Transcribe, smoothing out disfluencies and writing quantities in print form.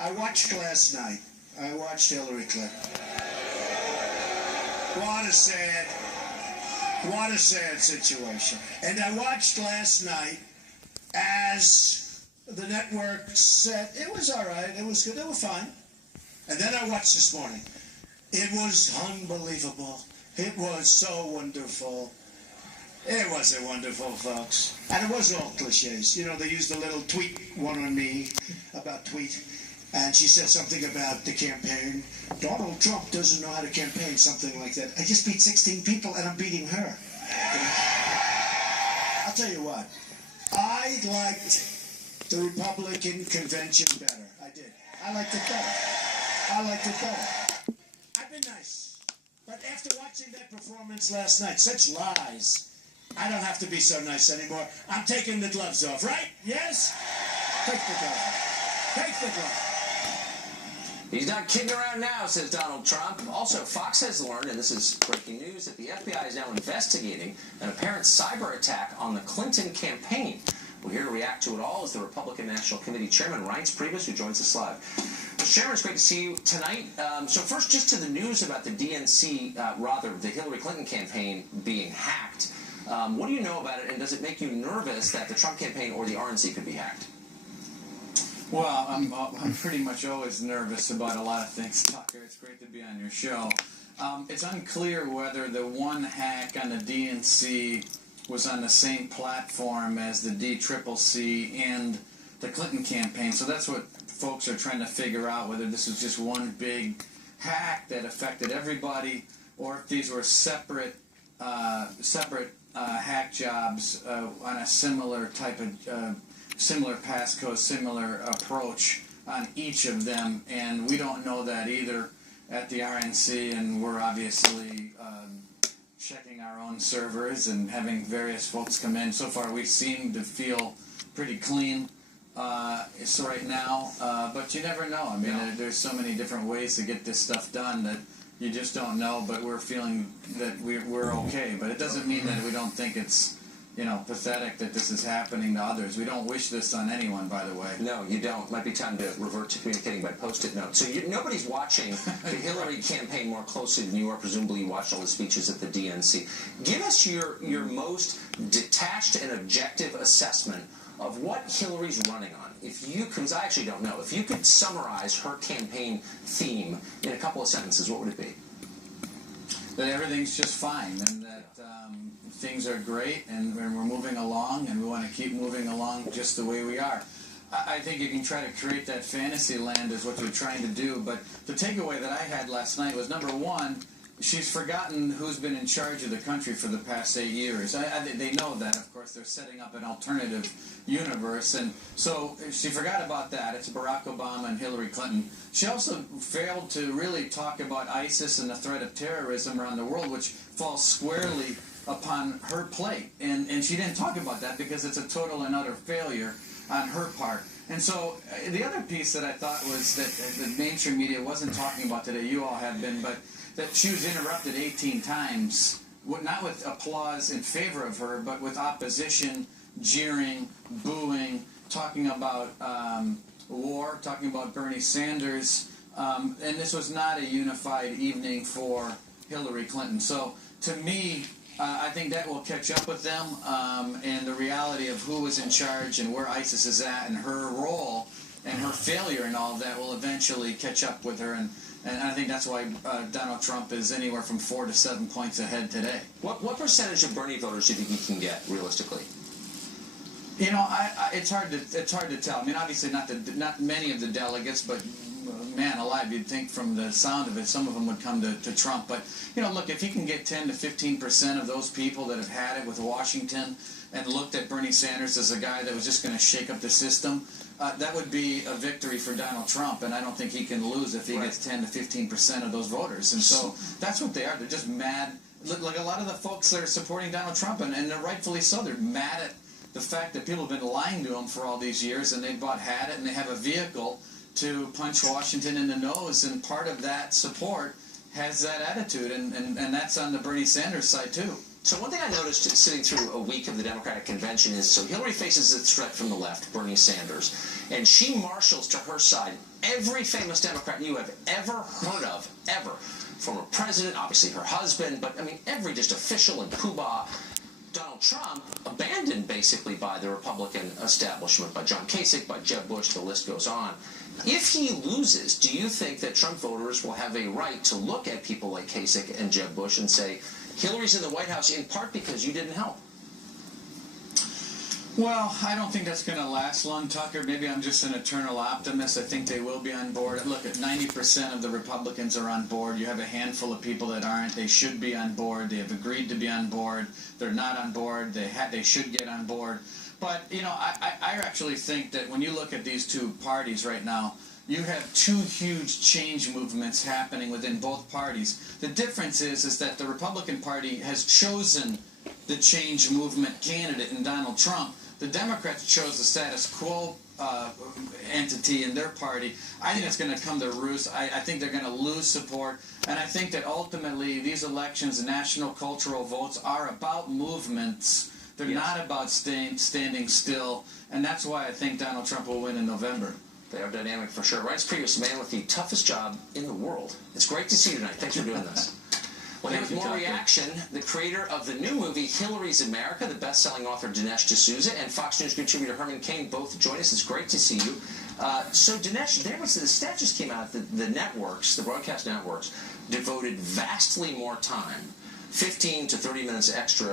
I watched last night. I watched Hillary Clinton. What a sad situation. And I watched last night as the network said, it was all right, it was good, they were fine. And then I watched this morning. It was unbelievable. It was so wonderful. It wasn't wonderful, folks. And it was all cliches. You know, they used a little tweet, one on me, about tweet. And she said something about the campaign. Donald Trump doesn't know how to campaign, something like that. I just beat 16 people, and I'm beating her. I'll tell you what. I liked the Republican convention better. I did. I liked it better. I've been nice. But after watching that performance last night, such lies, I don't have to be so nice anymore. I'm taking the gloves off, right? Yes? Take the gloves off. Take the gloves off. He's not kidding around now, says Donald Trump. Also, Fox has learned, and this is breaking news, that the FBI is now investigating an apparent cyber attack on the Clinton campaign. Well, here to react to it all is the Republican National Committee Chairman, Reince Priebus, who joins us live. Mr. Chairman, it's great to see you tonight. So first, just to the news about the DNC, the Hillary Clinton campaign being hacked. What do you know about it, and does it make you nervous that the Trump campaign or the RNC could be hacked? Well, I'm pretty much always nervous about a lot of things, Tucker. It's great to be on your show. It's unclear whether the one hack on the DNC was on the same platform as the DCCC and the Clinton campaign. So that's what folks are trying to figure out, whether this was just one big hack that affected everybody, or if these were separate hack jobs on a similar type of similar passcode, similar approach on each of them, and we don't know that either at the RNC, and we're obviously checking our own servers and having various folks come in. So far, we seem to feel pretty clean so right now, but you never know. I mean, there's so many different ways to get this stuff done that you just don't know, but we're feeling that we're okay. But it doesn't mean that we don't think it's, pathetic that this is happening to others. We don't wish this on anyone, by the way. No, you don't. Might be time to revert to communicating by Post-it note. So nobody's watching the Hillary campaign more closely than you are. Presumably you watched all the speeches at the DNC. Give us your most detached and objective assessment of what Hillary's running on. If you, because I actually don't know, if you could summarize her campaign theme in a couple of sentences, what would it be? That everything's just fine, and that things are great, and we're moving along, and we want to keep moving along just the way we are. I think you can try to create that fantasy land is what you're trying to do, but the takeaway that I had last night was, number one, she's forgotten who's been in charge of the country for the past 8 years. They know that, of course. They're setting up an alternative universe, and so she forgot about that. It's Barack Obama and Hillary Clinton. She also failed to really talk about ISIS and the threat of terrorism around the world, which falls squarely upon her plate. And she didn't talk about that because it's a total and utter failure on her part. And so the other piece that I thought was that the mainstream media wasn't talking about today, you all have been, but that she was interrupted 18 times, not with applause in favor of her, but with opposition, jeering, booing, talking about war, talking about Bernie Sanders, and this was not a unified evening for Hillary Clinton. So to me, I think that will catch up with them, and the reality of who was in charge and where ISIS is at and her role and her failure and all of that will eventually catch up with her. And I think that's why Donald Trump is anywhere from 4 to 7 points ahead today. What percentage of Bernie voters do you think he can get realistically? It's hard to tell. I mean, obviously not many of the delegates, but man alive, you'd think from the sound of it, some of them would come to Trump. But look, if he can get 10 to 15% of those people that have had it with Washington and looked at Bernie Sanders as a guy that was just going to shake up the system, that would be a victory for Donald Trump, and I don't think he can lose if he gets 10 to 15% of those voters. And so that's what they are. They're just mad. Like a lot of the folks that are supporting Donald Trump, and they're rightfully so, they're mad at the fact that people have been lying to them for all these years, and they've had it, and they have a vehicle to punch Washington in the nose, and part of that support has that attitude, and that's on the Bernie Sanders side too. So one thing I noticed sitting through a week of the Democratic Convention is, so Hillary faces a threat from the left, Bernie Sanders, and she marshals to her side every famous Democrat you have ever heard of, ever. Former president, obviously her husband, but I mean every just official and poobah. Donald Trump, abandoned basically by the Republican establishment, by John Kasich, by Jeb Bush, the list goes on. If he loses, do you think that Trump voters will have a right to look at people like Kasich and Jeb Bush and say, Hillary's in the White House in part because you didn't help? Well, I don't think that's going to last long, Tucker. Maybe I'm just an eternal optimist. I think they will be on board. Look, at 90% of the Republicans are on board. You have a handful of people that aren't. They should be on board. They have agreed to be on board. They're not on board. They should get on board. But, you know, I actually think that when you look at these two parties right now, you have two huge change movements happening within both parties. The difference is that the Republican Party has chosen the change movement candidate in Donald Trump. The Democrats chose the status quo entity in their party. I think it's going to come to roost. I think they're going to lose support. And I think that ultimately these elections, national cultural votes, are about movements. They're not about standing still. And that's why I think Donald Trump will win in November. They are dynamic for sure. Reince Priebus, man with the toughest job in the world. It's great to see you tonight. Thanks for doing this. Well, here with more reaction, the creator of the new movie Hillary's America, the best-selling author Dinesh D'Souza, and Fox News contributor Herman Cain both join us. It's great to see you. So Dinesh, the stat just came out that the networks, the broadcast networks, devoted vastly more time, 15 to 30 minutes extra